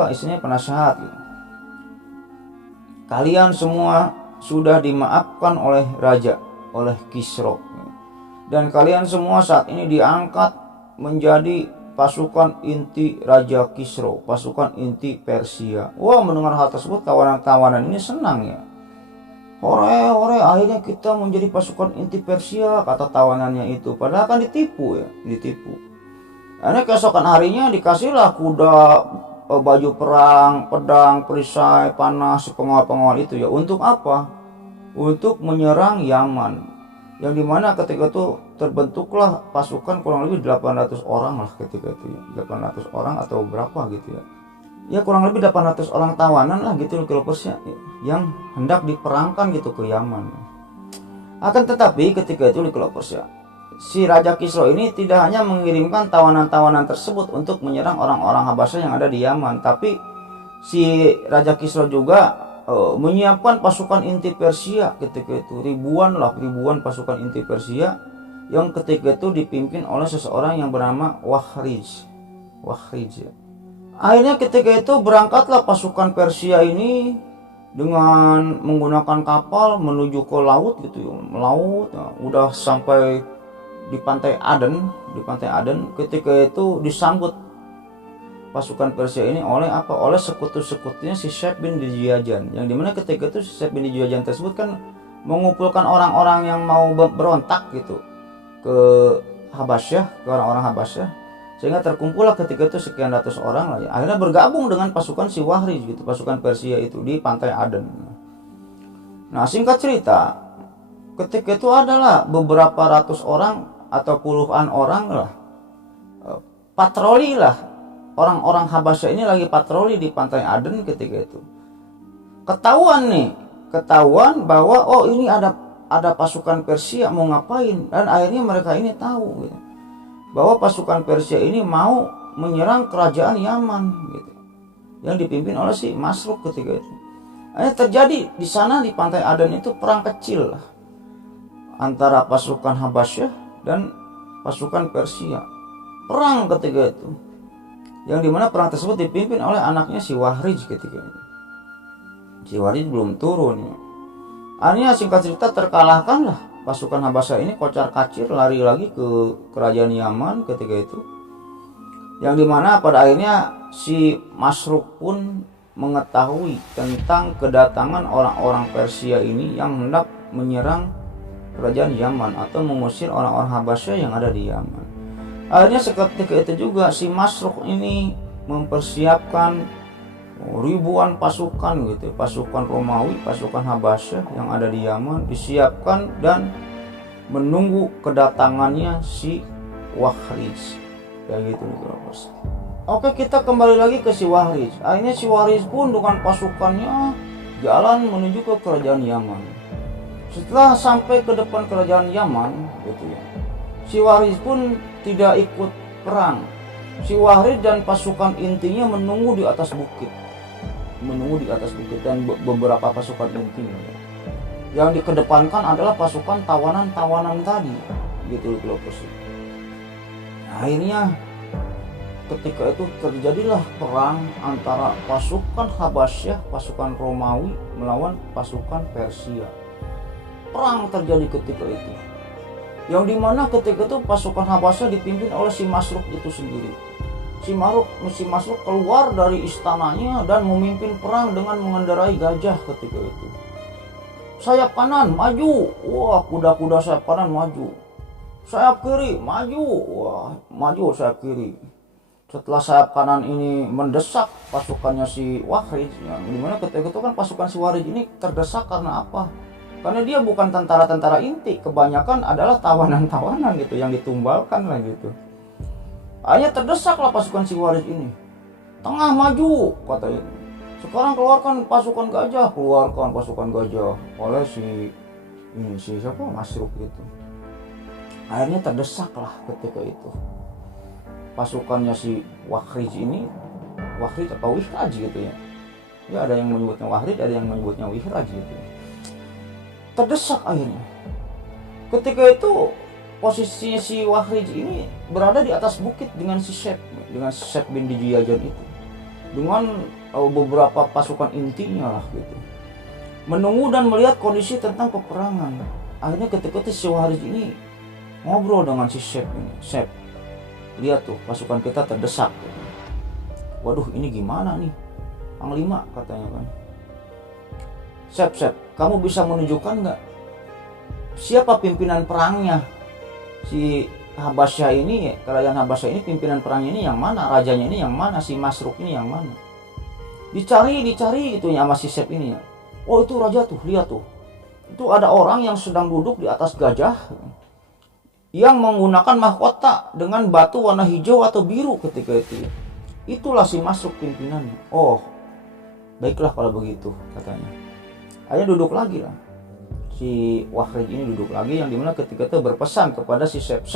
Istilahnya penasehat gitu. Kalian semua sudah dimaafkan oleh raja, oleh Kisro. Dan kalian semua saat ini diangkat menjadi pasukan inti Raja Kisro, pasukan inti Persia. Wah, mendengar hal tersebut tawanan-tawanan ini senang ya. Hore, akhirnya kita menjadi pasukan inti Persia, kata tawanannya itu. Padahal kan ditipu ya, ditipu. Akhirnya keesokan harinya dikasihlah kuda, baju perang, pedang, perisai, panah, si pengawal-pengawal itu ya. Untuk apa? Untuk menyerang Yaman. Yang dimana ketika itu terbentuklah pasukan kurang lebih 800 orang lah ketika itu ya. 800 orang atau berapa gitu ya. Ya kurang lebih 800 orang tawanan lah gitu loh Persnya yang hendak diperangkan gitu ke Yaman. Akan tetapi ketika itu di Persya, si Raja Kisra ini tidak hanya mengirimkan tawanan-tawanan tersebut untuk menyerang orang-orang Habasyah yang ada di Yaman, tapi si Raja Kisra juga menyiapkan pasukan inti Persia ketika itu, ribuan pasukan inti Persia yang ketika itu dipimpin oleh seseorang yang bernama Wahrij ya. Akhirnya ketika itu berangkatlah pasukan Persia ini dengan menggunakan kapal menuju ke laut gitu ya, melaut. Nah, udah sampai di pantai Aden. Ketika itu disambut pasukan Persia ini oleh sekutu-sekutunya si Syekh bin Diyajan, yang dimana ketika itu si Syekh bin Diyajan tersebut kan mengumpulkan orang-orang yang mau berontak gitu ke Habasyah, ke orang-orang Habasyah, sehingga terkumpullah ketika itu sekian ratus orang lah ya. Akhirnya bergabung dengan pasukan si Wahrij gitu, pasukan Persia itu di pantai Aden. Nah singkat cerita, ketika itu adalah beberapa ratus orang atau puluhan orang lah patroli lah, orang-orang Habasyah ini lagi patroli di pantai Aden ketika itu. Ketahuan bahwa oh ini ada pasukan Persia mau ngapain, dan akhirnya mereka ini tahu gitu, bahwa pasukan Persia ini mau menyerang kerajaan Yaman gitu, yang dipimpin oleh si Masruk ketika itu. Akhirnya terjadi di sana di pantai Aden itu perang kecil lah antara pasukan Habasyah dan pasukan Persia. Perang ketika itu, yang dimana perang tersebut dipimpin oleh anaknya si Wahrij ketika itu. Si Wahrij belum turun ya. Akhirnya singkat cerita terkalahkan lah pasukan Habasyah ini, kocar kacir lari lagi ke kerajaan Yaman ketika itu, yang dimana pada akhirnya si Masruk pun mengetahui tentang kedatangan orang-orang Persia ini yang hendak menyerang kerajaan Yaman atau mengusir orang-orang Habasyah yang ada di Yaman. Akhirnya seketika itu juga si Masruk ini mempersiapkan ribuan pasukan gitu, pasukan Romawi, pasukan Habasyah yang ada di Yaman disiapkan dan menunggu kedatangannya si Wahrij kayak gitu nih. Oke, kita kembali lagi ke si Wahrij. Akhirnya si Wahrij pun dengan pasukannya jalan menuju ke kerajaan Yaman. Setelah sampai ke depan kerajaan Yaman gitu ya, si Wahrij pun tidak ikut perang. Si Wahrij dan pasukan intinya menunggu di atas bukit, dan beberapa pasukan intinya yang dikedepankan adalah pasukan tawanan-tawanan tadi gitu loh. Akhirnya ketika itu terjadilah perang antara pasukan Habasyah, pasukan Romawi melawan pasukan Persia. Perang terjadi ketika itu, yang dimana ketika itu pasukan Habasyah dipimpin oleh si Masruk itu sendiri. Si Masruk keluar dari istananya dan memimpin perang dengan mengendarai gajah ketika itu. Sayap kanan maju, wah kuda-kuda sayap kanan maju. Sayap kiri maju, wah maju sayap kiri. Setelah sayap kanan ini mendesak pasukannya si Wahrij, yang dimana ketika itu kan pasukan si Wahrij ini terdesak karena apa? Karena dia bukan tentara-tentara inti, kebanyakan adalah tawanan-tawanan gitu yang ditumbalkan lah gitu. Hanya terdesaklah pasukan si Wahrij ini. Tengah maju katanya. Sekarang keluarkan pasukan gajah oleh si siapa? Masruk itu. Akhirnya terdesaklah ketika itu pasukannya si Wahrij ini, Wahrij atau Wihraj gitu ya. Ya ada yang menyebutnya Wahrij, ada yang menyebutnya Wihraj gitu. Terdesak akhirnya. Ketika itu posisinya si Wahrij ini berada di atas bukit dengan si Syekh bin Diyajan itu, dengan beberapa pasukan intinya lah gitu, menunggu dan melihat kondisi tentang peperangan. Akhirnya ketika itu si Wahrij ini ngobrol dengan si Syekh ini. Syekh, lihat tuh pasukan kita terdesak. Waduh, ini gimana nih Panglima, katanya kan. Syekh, kamu bisa menunjukkan nggak siapa pimpinan perangnya si Habasyah ini, kerajaan Habasyah ini pimpinan perangnya ini yang mana, rajanya ini yang mana, si Masruk ini yang mana. Dicari itunya sama si Sep ini. Oh itu raja tuh, lihat tuh. Itu ada orang yang sedang duduk di atas gajah yang menggunakan mahkota dengan batu warna hijau atau biru ketika itu. Itulah si Masruk pimpinannya. Oh, baiklah kalau begitu katanya. Akhirnya duduk lagi lah. Si Wahrij ini duduk lagi, yang dimana ketika itu berpesan kepada si Sep,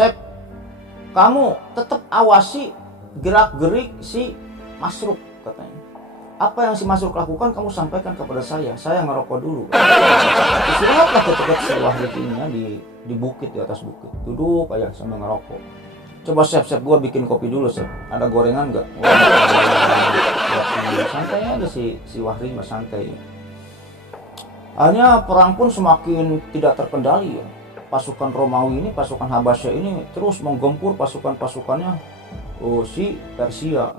kamu tetap awasi gerak-gerik si Masruk katanya. Apa yang si Masruk lakukan kamu sampaikan kepada saya ngerokok dulu. Istirahatlah ketika si Wahrij ini ya, di bukit, di atas bukit, duduk aja sambil ngerokok. Coba Sep, gua bikin kopi dulu Sep, ada gorengan nggak? Santai aja si Wahrij mah santai. Akhirnya perang pun semakin tidak terkendali ya. Pasukan Romawi ini, pasukan Habasyah ini terus menggempur pasukannya si Persia.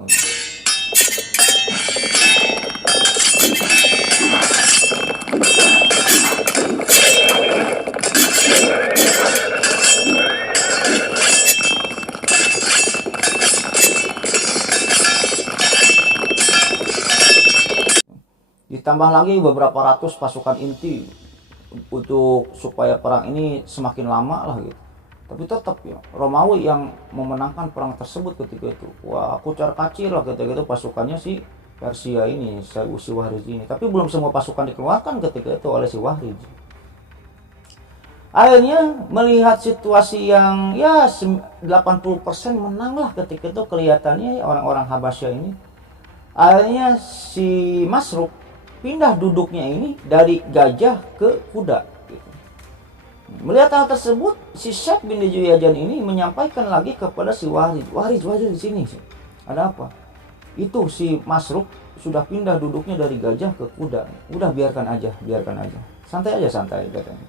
Ditambah lagi beberapa ratus pasukan inti untuk supaya perang ini semakin lama lah gitu. Tapi tetap ya Romawi yang memenangkan perang tersebut ketika itu. Wah, kucar kacir lah ketika itu pasukannya si Persia ini, si Wahrij ini. Tapi belum semua pasukan dikeluarkan ketika itu oleh si Wahrij. Akhirnya melihat situasi yang ya 80% menang lah ketika itu kelihatannya orang-orang Habasyah ini. Akhirnya si Masruk pindah duduknya ini dari gajah ke kuda. Gitu. Melihat hal tersebut, si Sep bin Djuyajan ini menyampaikan lagi kepada si Wahrij, Wahrij di sini. Ada apa? Itu si Masruk sudah pindah duduknya dari gajah ke kuda. Udah biarkan aja. Santai aja katanya.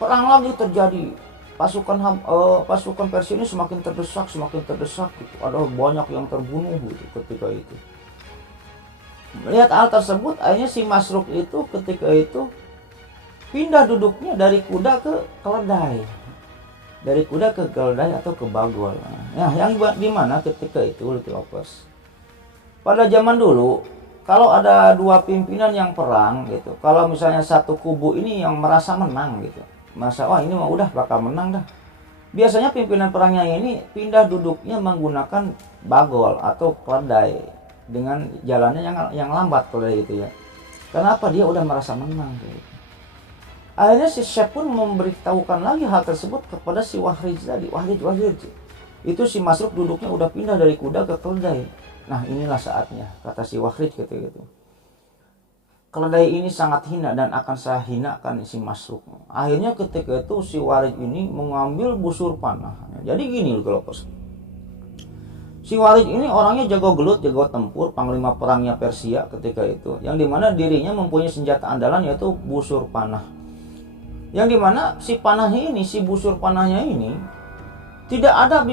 Perang lagi terjadi. Pasukan Persia ini semakin terdesak gitu. Ada banyak yang terbunuh gitu ketika itu. Melihat hal tersebut, akhirnya si Masruk itu ketika itu pindah duduknya dari kuda ke keledai. Dari kuda ke keledai atau ke bagol. Nah, yang dimana ketika itu Lovers, pada zaman dulu kalau ada dua pimpinan yang perang gitu, kalau misalnya satu kubu ini yang merasa menang gitu, merasa wah ini mah udah bakal menang dah, biasanya pimpinan perangnya ini pindah duduknya menggunakan bagol atau keledai dengan jalannya yang lambat kalau gitu ya. Kenapa? Dia udah merasa menang gitu. Akhirnya si Sep pun memberitahukan lagi hal tersebut kepada si Wahrij tadi. Wahrij. Itu si Masruk duduknya udah pindah dari kuda ke keledai. Nah, inilah saatnya, kata si Wahrij gitu. Keledai ini sangat hina dan akan saya hinakan si Masruk. Akhirnya ketika itu si Wahrij ini mengambil busur panah. Jadi gini loh, si Wahrij ini orangnya jago gelut, jago tempur, panglima perangnya Persia ketika itu. Yang dimana dirinya mempunyai senjata andalan yaitu busur panah. Yang dimana si panahnya ini, si busur panahnya ini tidak ada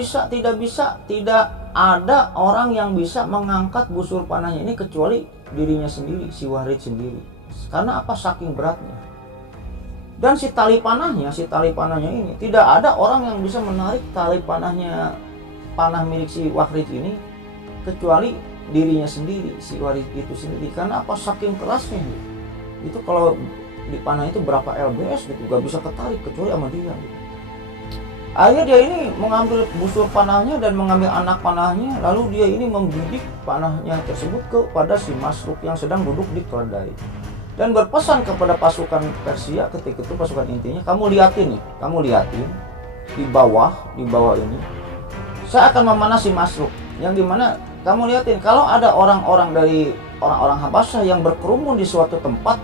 orang yang bisa mengangkat busur panahnya ini kecuali dirinya sendiri, si Wahrij sendiri. Karena apa? Saking beratnya. Dan si tali panahnya ini tidak ada orang yang bisa menarik tali panah milik si Wahrij ini kecuali dirinya sendiri, si Wahrij itu sendiri. Karena apa? Saking kerasnya itu kalau di panah itu berapa lbs gitu, gak bisa ketarik kecuali sama dia gitu. Akhirnya dia ini mengambil busur panahnya dan mengambil anak panahnya, lalu dia ini membidik panahnya tersebut kepada si Masruk yang sedang duduk di keledai dan berpesan kepada pasukan Persia ketika itu, pasukan intinya, kamu liatin di bawah ini saya akan memanah si Masruk. Yang dimana kamu liatin kalau ada orang-orang Habasyah yang berkerumun di suatu tempat,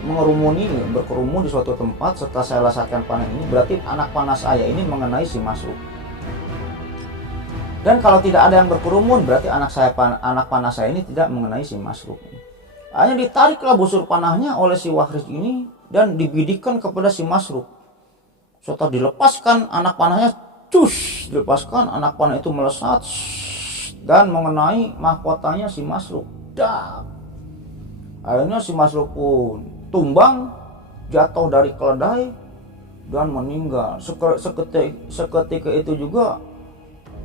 berkerumun di suatu tempat setelah saya lasatkan panah ini, berarti anak panah saya ini mengenai si Masruk. Dan kalau tidak ada yang berkerumun, berarti anak panah saya ini tidak mengenai si Masruk. Hanya ditariklah busur panahnya oleh si Wahrij ini dan dibidikkan kepada si Masruk. Setelah dilepaskan anak panahnya, dilepaskan, anak panah itu melesat dan mengenai mahkotanya si Masruk. Akhirnya si Masruk pun tumbang, jatuh dari keledai dan meninggal. Seketika itu juga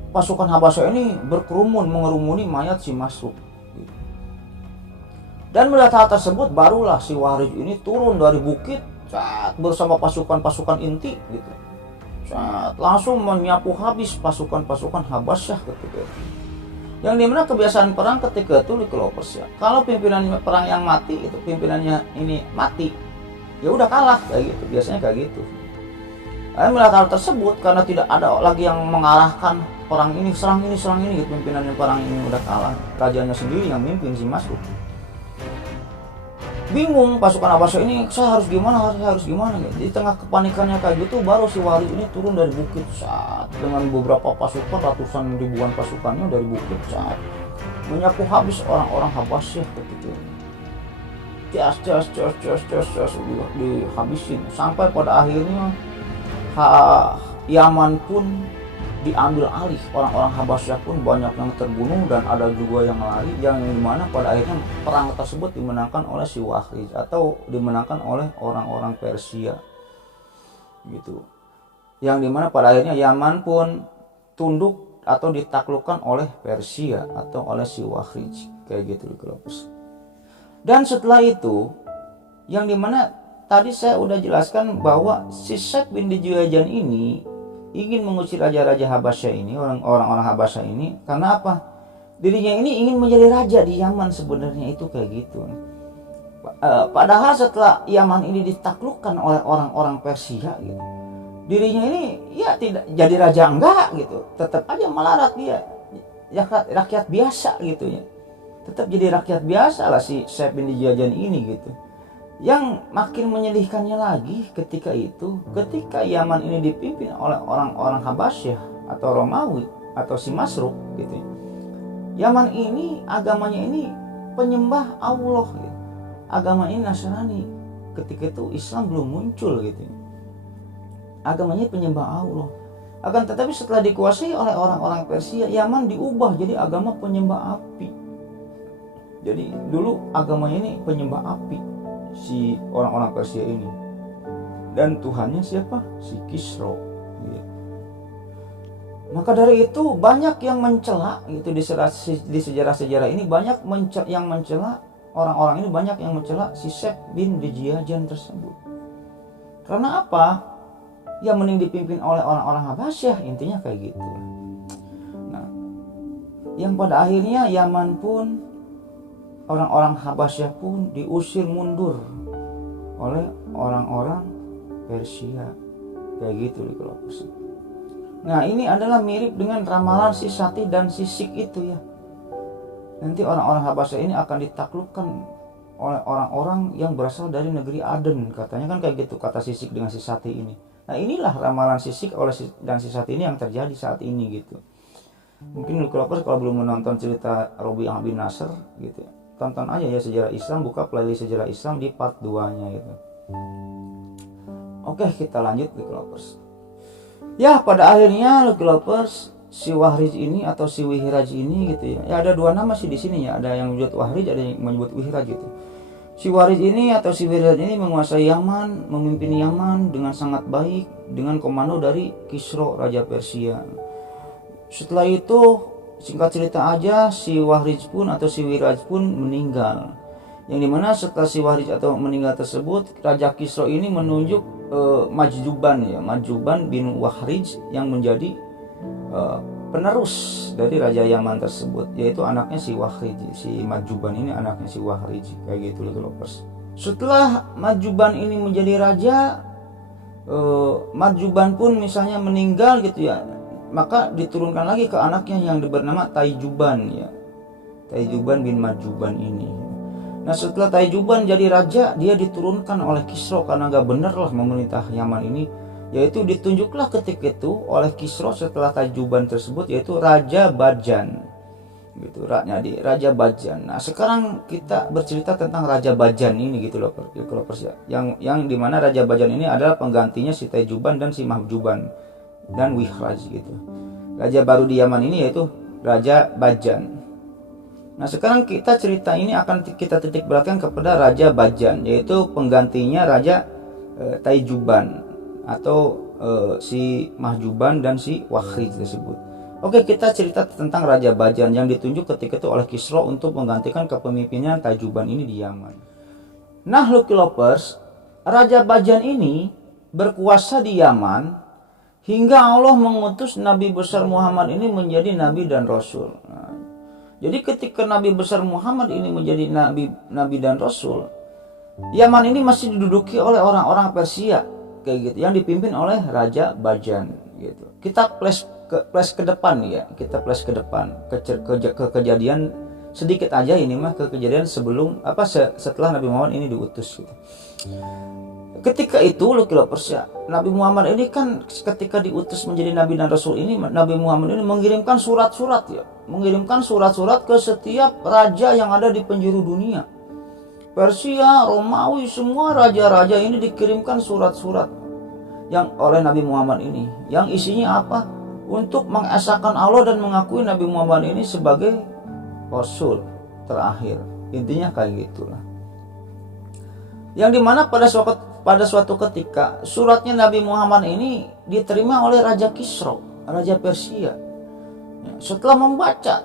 pasukan Habasyah ini berkerumun mengerumuni mayat si Masruk. Dan melihat hal tersebut, barulah si Wahrij ini turun dari bukit bersama pasukan-pasukan inti gitu. Langsung menyapu habis pasukan-pasukan Habasyah ketika itu. Yang dimana kebiasaan perang ketika itu Lycolovers ya, kalau pimpinan perang yang mati itu, pimpinannya ini mati, ya udah kalah kayak gitu, biasanya kayak gitu. Melihat hal tersebut, karena tidak ada lagi yang mengarahkan perang ini, serang ini gitu, pimpinannya perang ini udah kalah, rajanya sendiri yang mimpin si Masruk. Bingung pasukan Habasyah ini, saya harus gimana gitu. Di tengah kepanikannya kayak gitu, baru si Wahrij ini turun dari bukit dengan beberapa pasukan, ratusan ribuan pasukannya dari bukit menyapu habis orang-orang Habasyah ketika itu. Dihabisin sampai pada akhirnya Yaman pun diambil alih, orang-orang Habasyah pun banyak yang terbunuh dan ada juga yang lari, yang dimana pada akhirnya perang tersebut dimenangkan oleh si Wahrij atau dimenangkan oleh orang-orang Persia gitu, yang dimana pada akhirnya Yaman pun tunduk atau ditaklukkan oleh Persia atau oleh si Wahrij kayak gitu. Dan setelah itu, yang dimana tadi saya udah jelaskan bahwa si Syekh bin Dijuajan ini ingin mengusir raja-raja Habasyah ini, orang-orang Habasyah ini, karena apa? Dirinya ini ingin menjadi raja di Yaman sebenarnya, itu kayak gitu. Padahal setelah Yaman ini ditaklukkan oleh orang-orang Persia gitu, dirinya ini ya tidak jadi raja enggak gitu, tetap aja melarat dia, ya rakyat biasa gitu ya, tetap jadi rakyat biasa lah si Syekh bin Dijuajan ini gitu. Yang makin menyedihkannya lagi ketika Yaman ini dipimpin oleh orang-orang Habasyah atau Romawi atau si Masruk gitu. Yaman ini agamanya ini penyembah Allah gitu. Agama ini Nasrani. Ketika itu Islam belum muncul gitu. Agamanya penyembah Allah. Akan tetapi setelah dikuasai oleh orang-orang Persia, Yaman diubah jadi agama penyembah api. Jadi dulu agamanya ini penyembah api si orang-orang Persia ini, dan Tuhannya siapa? Si Kisro gitu. Maka dari itu banyak yang mencela gitu di sejarah-sejarah ini, banyak yang mencela orang-orang ini, banyak yang mencela si Syekh bin Dijuajan tersebut. Karena apa? Ya mending dipimpin oleh orang-orang Habasyah, intinya kayak gitu. Nah, yang pada akhirnya Yaman pun, orang-orang Habasyah pun diusir mundur oleh orang-orang Persia kayak gitu Lycolovers. Nah, ini adalah mirip dengan ramalan si Sati dan si Sik itu ya. Nanti orang-orang Habasyah ini akan ditaklukkan oleh orang-orang yang berasal dari negeri Aden, katanya kan kayak gitu kata si Sik dengan si Sati ini. Nah, inilah ramalan si Sik dan si Sati ini yang terjadi saat ini gitu. Mungkin Lycolovers kalau belum menonton cerita Robi'ah bin Nasr gitu ya, tonton aja ya sejarah Islam, buka playlist sejarah Islam di part 2-nya gitu. Oke, kita lanjut Lycolovers. Ya, pada akhirnya Lycolovers, si Wahrij ini atau si Wihraj ini gitu ya. Ya ada dua nama sih di sini ya, ada yang menyebut Wahrij, ada yang menyebut Wihraj gitu. Si Wahrij ini atau si Wihraj ini menguasai Yaman, memimpin Yaman dengan sangat baik dengan komando dari Kisro Raja Persia. Setelah itu, singkat cerita aja, si Wahrij pun atau si Wihraj pun meninggal. Yang dimana setelah si Wahrij atau meninggal tersebut, Raja Kisro ini menunjuk Majjuban bin Wahrij yang menjadi penerus dari Raja Yaman tersebut, yaitu anaknya si Wahrij. Si Majjuban ini anaknya si Wahrij kayak gitu Lycolovers. Setelah Majjuban ini menjadi raja, Majjuban pun misalnya meninggal gitu ya, maka diturunkan lagi ke anaknya yang bernama Taijuban ya. Taijuban bin Majjuban ini. Nah, setelah Taijuban jadi raja, dia diturunkan oleh Kisro karena gak bener lah memerintah Yaman ini, yaitu ditunjuklah ketika itu oleh Kisro setelah Taijuban tersebut, yaitu Raja Bajan gitu, Raja Bajan. Nah, sekarang kita bercerita tentang Raja Bajan ini gitu loh ya. Yang dimana Raja Bajan ini adalah penggantinya si Taijuban dan si Mahjuban dan Wihraj gitu. Raja baru di Yaman ini yaitu Raja Bajan. Nah, sekarang kita cerita ini akan kita titik beratkan kepada Raja Bajan, yaitu penggantinya Raja Taijuban atau si Mahjuban dan si Wahri tersebut. Oke, kita cerita tentang Raja Bajan yang ditunjuk ketika itu oleh Kisra untuk menggantikan kepemimpinan Tajuban ini di Yaman. Nah, Lucky Lovers, Raja Bajan ini berkuasa di Yaman hingga Allah mengutus Nabi besar Muhammad ini menjadi Nabi dan Rasul. Nah, jadi ketika Nabi besar Muhammad ini menjadi Nabi dan Rasul, Yaman ini masih diduduki oleh orang-orang Persia kayak gitu, yang dipimpin oleh Raja Bajan gitu. Kita flash ke depan ya, kita flash ke depan ke kejadian sedikit aja ini mah, ke kejadian sebelum setelah Nabi Muhammad ini diutus gitu. Ketika itu Lucky Lovers, Nabi Muhammad ini kan ketika diutus menjadi Nabi dan Rasul ini, Nabi Muhammad ini mengirimkan surat-surat ya, mengirimkan surat-surat ke setiap raja yang ada di penjuru dunia. Persia, Romawi, semua raja-raja ini dikirimkan surat-surat yang oleh Nabi Muhammad ini, yang isinya apa? Untuk mengesahkan Allah dan mengakui Nabi Muhammad ini sebagai Rasul terakhir. Intinya kayak gitulah. Yang dimana pada suatu ketika suratnya Nabi Muhammad ini diterima oleh Raja Kisra, Raja Persia. Setelah membaca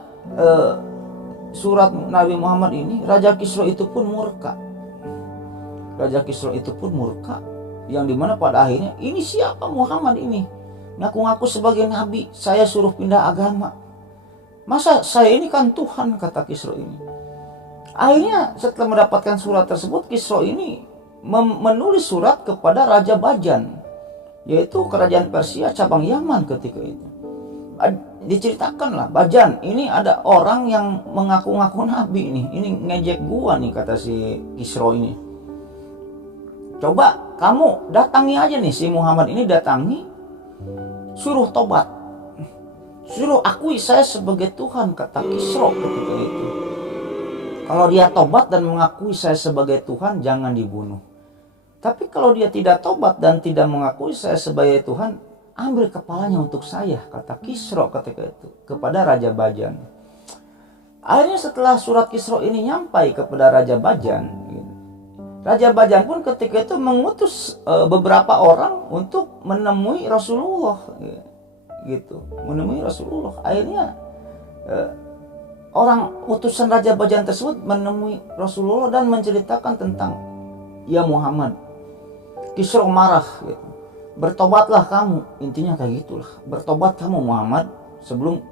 surat Nabi Muhammad ini, Raja Kisra itu pun murka. Raja Kisra itu pun murka, yang dimana pada akhirnya, ini siapa Muhammad ini? Ngaku-ngaku sebagai nabi, saya suruh pindah agama. Masa saya ini kan Tuhan, kata Kisra ini. Akhirnya setelah mendapatkan surat tersebut, Kisra ini menulis surat kepada Raja Bajan, yaitu kerajaan Persia cabang Yaman ketika itu. Diceritakanlah, Bajan, ini ada orang yang mengaku-ngaku nabi nih, ini ngejek gua nih, kata si Kisra ini. Coba kamu datangi aja nih si Muhammad ini, datangi, suruh tobat, suruh akui saya sebagai Tuhan, kata Kisra ketika itu. Kalau dia tobat dan mengakui saya sebagai Tuhan, jangan dibunuh. Tapi kalau dia tidak tobat dan tidak mengakui saya sebagai Tuhan, ambil kepalanya untuk saya, kata Kisra ketika itu kepada Raja Bajan. Akhirnya setelah surat Kisra ini nyampai kepada Raja Bajan, Raja Bajan pun ketika itu mengutus beberapa orang untuk menemui Rasulullah gitu, menemui Rasulullah. Akhirnya orang utusan Raja Bajan tersebut menemui Rasulullah dan menceritakan tentang, ya Muhammad, Kisra marah gitu. Bertobatlah kamu, intinya kayak gitulah. Bertobat kamu Muhammad sebelum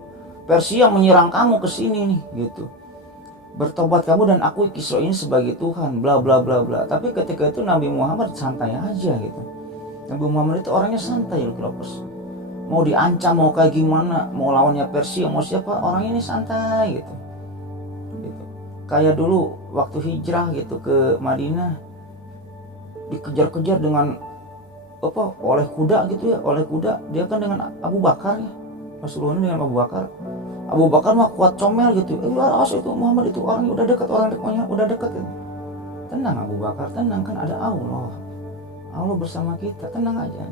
Persia menyerang kamu ke sini nih gitu. Bertobat kamu dan akui Kisra ini sebagai Tuhan, bla bla bla bla. Tapi ketika itu Nabi Muhammad santai aja gitu. Nabi Muhammad itu orangnya santai loh, Lovers. Mau diancam, mau kayak gimana, mau lawannya Persia, mau siapa, orang ini santai gitu. Kayak dulu waktu hijrah gitu ke Madinah, dikejar-kejar dengan oleh kuda gitu ya, oleh kuda. Dia kan dengan Abu Bakar ya, Rasulullah ini dengan Abu Bakar. Abu Bakar mah kuat comel gitu. Awas itu Muhammad itu orangnya udah dekat, orang dekatnya udah dekat gitu. Tenang Abu Bakar, tenang, kan ada Allah. Allah bersama kita, tenang aja.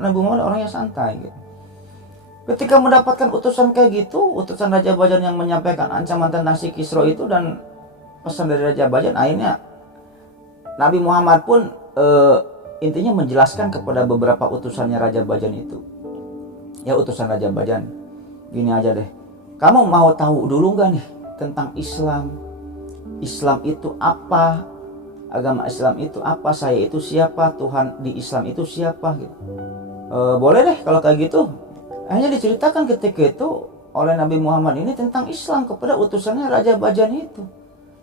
Nabi Muhammad orangnya santai gitu. Ketika mendapatkan utusan kayak gitu, utusan Raja Bajan yang menyampaikan ancaman tentang si Kisra itu dan pesan dari Raja Bajan, akhirnya Nabi Muhammad pun intinya menjelaskan kepada beberapa utusannya Raja Bajan itu. Ya, utusan Raja Bajan, gini aja deh. Kamu mau tahu dulu gak nih tentang Islam? Islam itu apa? Agama Islam itu apa? Saya itu siapa? Tuhan di Islam itu siapa? Gitu. Boleh deh kalau kayak gitu. Hanya diceritakan ketika itu oleh Nabi Muhammad ini tentang Islam kepada utusannya Raja Bajan itu.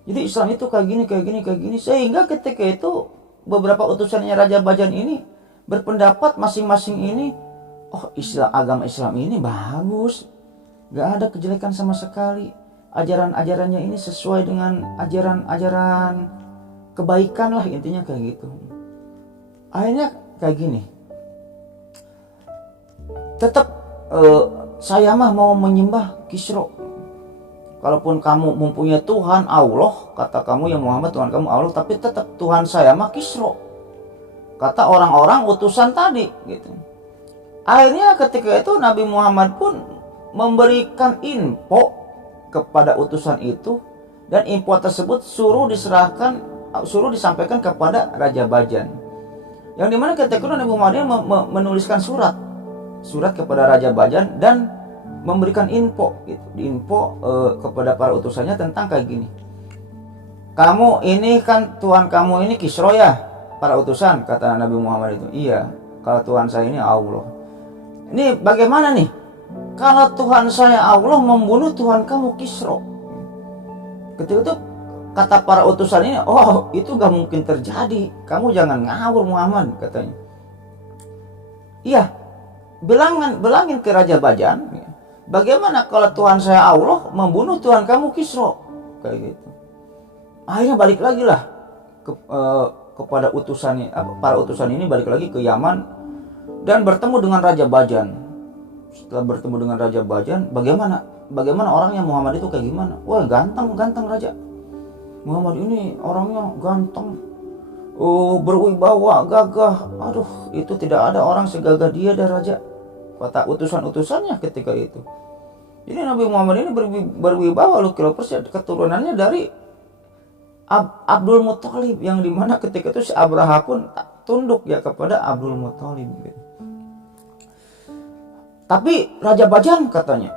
Jadi Islam itu kayak gini, kayak gini, kayak gini. Sehingga ketika itu beberapa utusannya Raja Bajan ini berpendapat masing-masing ini, oh agama Islam ini bagus. Gak ada kejelekan sama sekali. Ajaran-ajarannya ini sesuai dengan ajaran-ajaran kebaikan lah, intinya kayak gitu. Akhirnya kayak gini. Tetap saya mah mau menyembah Kisra. Kalaupun kamu mempunyai Tuhan Allah, kata kamu ya Muhammad Tuhan kamu Allah, tapi tetap Tuhan saya mah Kisra, kata orang-orang utusan tadi gitu. Akhirnya ketika itu Nabi Muhammad pun memberikan info kepada utusan itu, dan info tersebut suruh disampaikan kepada Raja Bajan. Yang dimana ketika itu Nabi Muhammad ini menuliskan surat kepada Raja Bajan dan memberikan info kepada para utusannya tentang kayak gini. Kamu ini kan Tuhan kamu ini Kisra ya, para utusan, kata Nabi Muhammad itu. Iya, kalau Tuhan saya ini Allah. Ini bagaimana nih? Kalau Tuhan saya Allah membunuh Tuhan kamu Kisra. Ketika itu kata para utusan ini, oh itu gak mungkin terjadi. Kamu jangan ngawur Muhammad, katanya. Iya, bilangin ke Raja Bajan, bagaimana kalau Tuhan saya Allah membunuh Tuhan kamu Kisra, kayak gitu. Akhirnya balik lagi lah kepada utusannya, para utusan ini balik lagi ke Yaman dan bertemu dengan Raja Bajan. Setelah bertemu dengan Raja Bajan, bagaimana orangnya Muhammad itu kayak gimana? Wah, ganteng Raja. Muhammad ini orangnya ganteng, berwibawa, gagah. Aduh, itu tidak ada orang segagah dia dah Raja, kata utusan-utusannya ketika itu. Jadi Nabi Muhammad ini berwibawa loh, keturunannya dari Abdul Muthalib, yang dimana ketika itu si Abraha pun tunduk ya kepada Abdul Muthalib gitu. Tapi Raja Bajan katanya,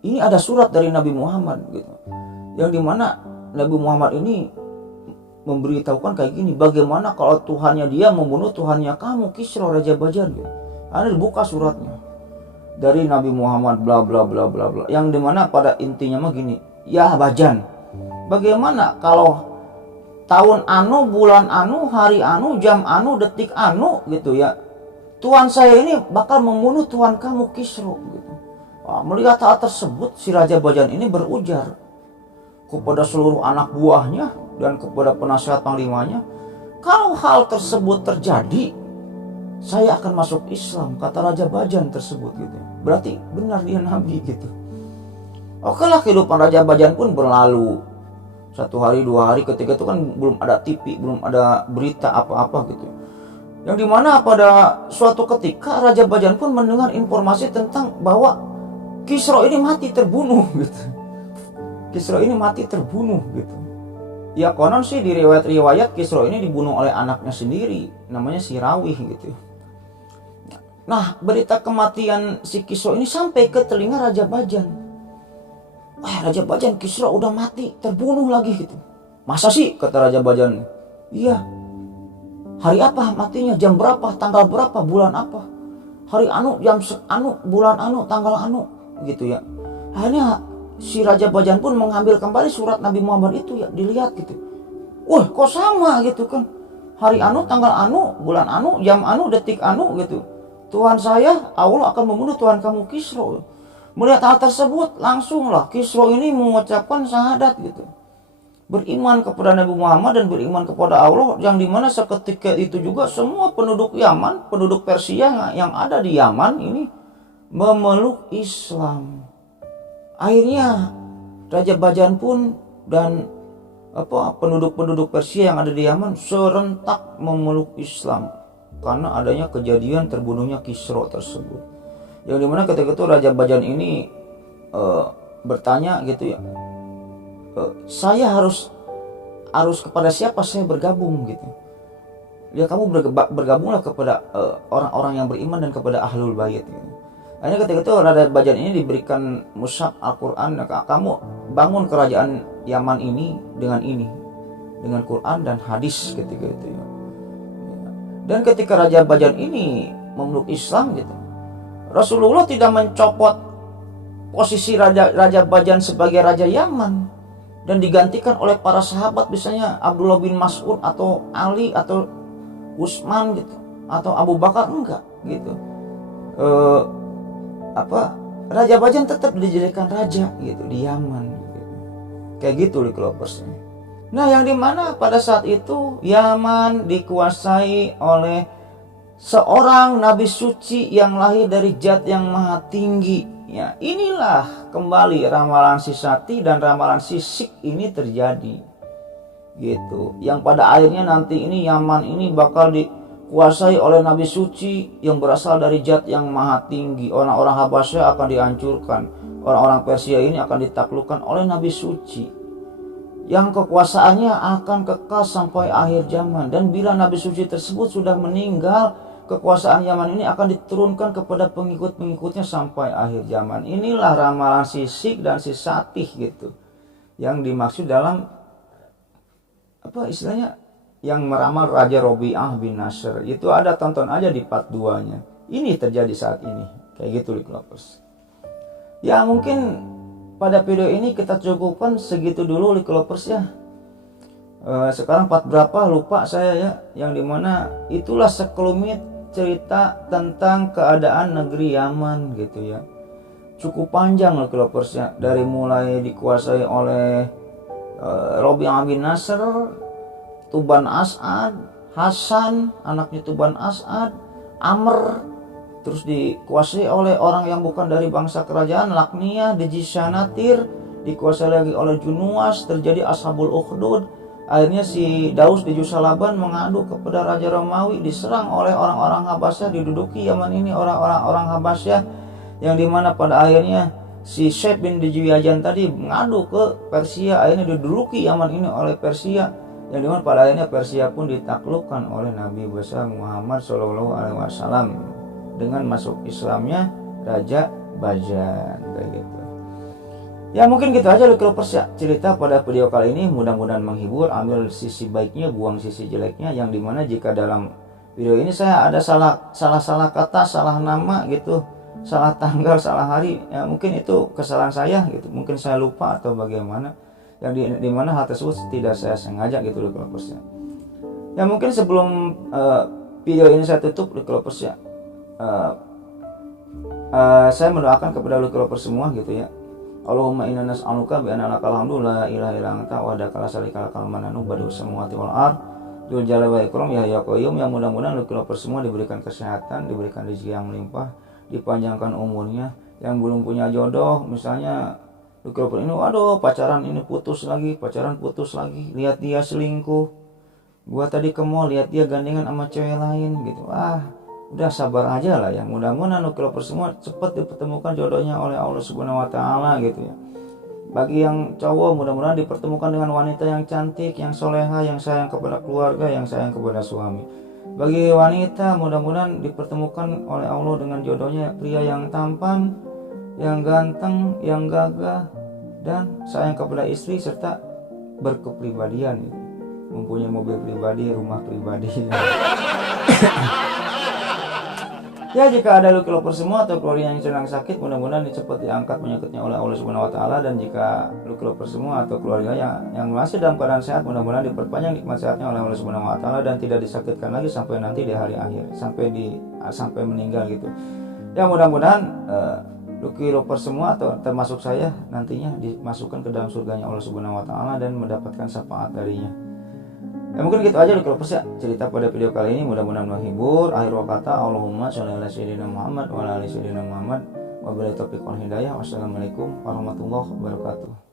ini ada surat dari Nabi Muhammad gitu, yang dimana Nabi Muhammad ini memberitahukan kayak gini, bagaimana kalau Tuhannya dia membunuh Tuhannya kamu Kisra, Raja Bajan gitu. Ada dibuka suratnya dari Nabi Muhammad bla bla bla bla bla, yang dimana pada intinya mah gini, ya Bajan, bagaimana kalau tahun anu, bulan anu, hari anu, jam anu, detik anu gitu ya, Tuhan saya ini bakal membunuh Tuhan kamu Kisra gitu. Melihat hal tersebut, si Raja Bajan ini berujar kepada seluruh anak buahnya dan kepada penasihat panglimanya, kalau hal tersebut terjadi, saya akan masuk Islam, kata Raja Bajan tersebut gitu. Berarti benar dia nabi gitu. Oke lah, kehidupan Raja Bajan pun berlalu. 1 hari 2 hari, ketika itu kan belum ada TV, belum ada berita apa-apa gitu. Yang dimana pada suatu ketika Raja Bajan pun mendengar informasi tentang bahwa Kisra ini mati terbunuh gitu. Kisra ini mati terbunuh gitu. Ya konon sih di riwayat Kisra ini dibunuh oleh anaknya sendiri, namanya si Rawih gitu. Nah, berita kematian si Kisra ini sampai ke telinga Raja Bajan. Wah, Raja Bajan, Kisra udah mati, terbunuh lagi gitu. Masa sih, kata Raja Bajan. Iya. Hari apa matinya, jam berapa, tanggal berapa, bulan apa, hari anu, jam anu, bulan anu, tanggal anu gitu ya. Akhirnya si Raja Bajan pun mengambil kembali surat Nabi Muhammad itu ya, dilihat gitu. Wah, kok sama gitu kan, hari anu, tanggal anu, bulan anu, jam anu, detik anu gitu. Tuhan saya Allah akan membunuh Tuhan kamu Kisra. Melihat hal tersebut, langsunglah Kisra ini mengucapkan syahadat gitu, beriman kepada Nabi Muhammad dan beriman kepada Allah, yang dimana seketika itu juga semua penduduk Yaman, penduduk Persia yang ada di Yaman ini memeluk Islam. Akhirnya Raja Bajan pun dan penduduk-penduduk Persia yang ada di Yaman serentak memeluk Islam karena adanya kejadian terbunuhnya Kisra tersebut. Yang dimana ketika itu Raja Bajan ini bertanya gitu ya, saya harus kepada siapa saya bergabung gitu. Ya kamu bergabunglah kepada orang-orang yang beriman dan kepada ahlul bait gitu. Akhirnya ketika itu Raja Bajan ini diberikan mushaf Al-Quran, kamu bangun kerajaan Yaman ini dengan Quran dan hadis ketika itu ya. Dan ketika Raja Bajan ini memeluk Islam gitu, Rasulullah tidak mencopot posisi Raja Bajan sebagai Raja Yaman dan digantikan oleh para sahabat, misalnya Abdullah bin Mas'ud atau Ali atau Utsman gitu atau Abu Bakar, enggak gitu. Raja Bajan tetap dijadikan raja gitu di Yaman gitu. Kayak gitu di Klopersnya. Nah, yang dimana pada saat itu Yaman dikuasai oleh seorang nabi suci yang lahir dari zat yang maha tinggi. Ya, inilah kembali ramalan si Sati dan ramalan si Sik ini terjadi. Gitu. Yang pada akhirnya nanti ini Yaman ini bakal dikuasai oleh nabi suci yang berasal dari zat yang maha tinggi. Orang-orang Habasyah akan dihancurkan. Orang-orang Persia ini akan ditaklukkan oleh nabi suci yang kekuasaannya akan kekal sampai akhir zaman. Dan bila Nabi suci tersebut sudah meninggal, kekuasaan Yaman ini akan diturunkan kepada pengikut-pengikutnya sampai akhir zaman. Inilah ramalan si Sikh dan si Satih gitu, yang dimaksud dalam apa istilahnya, yang meramal Raja Robi'ah bin Nasr. Itu ada, tonton aja di part 2 nya. Ini terjadi saat ini kayak gitu, Liklovers. Ya mungkin pada video ini kita cukupkan segitu dulu, Liklovers ya. Sekarang part berapa lupa saya ya, yang dimana itulah sekelumit cerita tentang keadaan negeri Yaman gitu ya. Cukup panjang, Liklovers ya, dari mulai dikuasai oleh Robi'ah bin Nasr, Tuban As'ad, Hasan anaknya Tuban As'ad, Amr, terus dikuasai oleh orang yang bukan dari bangsa kerajaan, Lakniyah, Dejishanatir, dikuasai lagi oleh Junuas, terjadi Ashabul Ukhdud. Akhirnya si Daus di Jusalaban mengadu kepada Raja Romawi, diserang oleh orang-orang Habasyah, diduduki Yaman ini orang-orang Habasyah, yang dimana pada akhirnya si Syekh bin Dijuyajan tadi mengadu ke Persia, akhirnya diduduki Yaman ini oleh Persia, yang dimana pada akhirnya Persia pun ditaklukkan oleh Nabi besar Muhammad SAW dengan masuk Islamnya Raja Bajan kayak gitu. Ya mungkin gitu aja Liklovers ya, cerita pada video kali ini. Mudah-mudahan menghibur, ambil sisi baiknya, buang sisi jeleknya. Yang dimana jika dalam video ini saya ada salah kata, salah nama gitu, salah tanggal, salah hari, ya mungkin itu kesalahan saya gitu, mungkin saya lupa atau bagaimana, yang dimana hal tersebut tidak saya sengaja gitu Liklovers ya. Ya mungkin sebelum video ini saya tutup Liklovers ya, saya mendoakan kepada Liklovers semua gitu ya. Allahumma inna nas'aluka bi anna lakal hamdu la ilaha illa anta wahdaka la syarika laka al-mananu badi'us samawati wal ard dzul jalali wal ikram ya hayyu ya qayyum. Yang mudah-mudahan Liklovers semua diberikan kesehatan, diberikan rezeki yang melimpah, dipanjangkan umurnya. Yang belum punya jodoh, misalnya Liklovers ini waduh pacaran ini putus lagi, lihat dia selingkuh, gua tadi ke mall lihat dia gandengan sama cewek lain gitu, udah sabar aja lah ya. Mudah-mudahan Liklovers semua cepat dipertemukan jodohnya oleh Allah Subhanahu wa taala gitu ya. Bagi yang cowok, mudah-mudahan dipertemukan dengan wanita yang cantik, yang soleha, yang sayang kepada keluarga, yang sayang kepada suami. Bagi wanita, mudah-mudahan dipertemukan oleh Allah dengan jodohnya pria yang tampan, yang ganteng, yang gagah, dan sayang kepada istri serta berkepribadian gitu. Mempunyai mobil pribadi, rumah pribadi. Ya jika ada Liklovers semua atau keluarga yang sedang sakit, mudah-mudahan cepat diangkat penyakitnya oleh Allah Subhanahu wa taala. Dan jika Liklovers semua atau keluarga yang masih dalam keadaan sehat, mudah-mudahan diperpanjang nikmat sehatnya oleh Allah Subhanahu wa taala dan tidak disakitkan lagi sampai nanti di hari akhir, sampai meninggal gitu. Ya mudah-mudahan Liklovers semua atau termasuk saya nantinya dimasukkan ke dalam surganya Allah Subhanahu wa taala dan mendapatkan syafaat darinya. Ya mungkin gitu aja Liklovers ya, cerita pada video kali ini, mudah-mudahan menghibur. Akhir kata, Allahumma sholli ala sayyidina Muhammad wa ala ali sayyidina Muhammad. Wabillahi taufiq wal hidayah. Wassalamualaikum warahmatullahi wabarakatuh.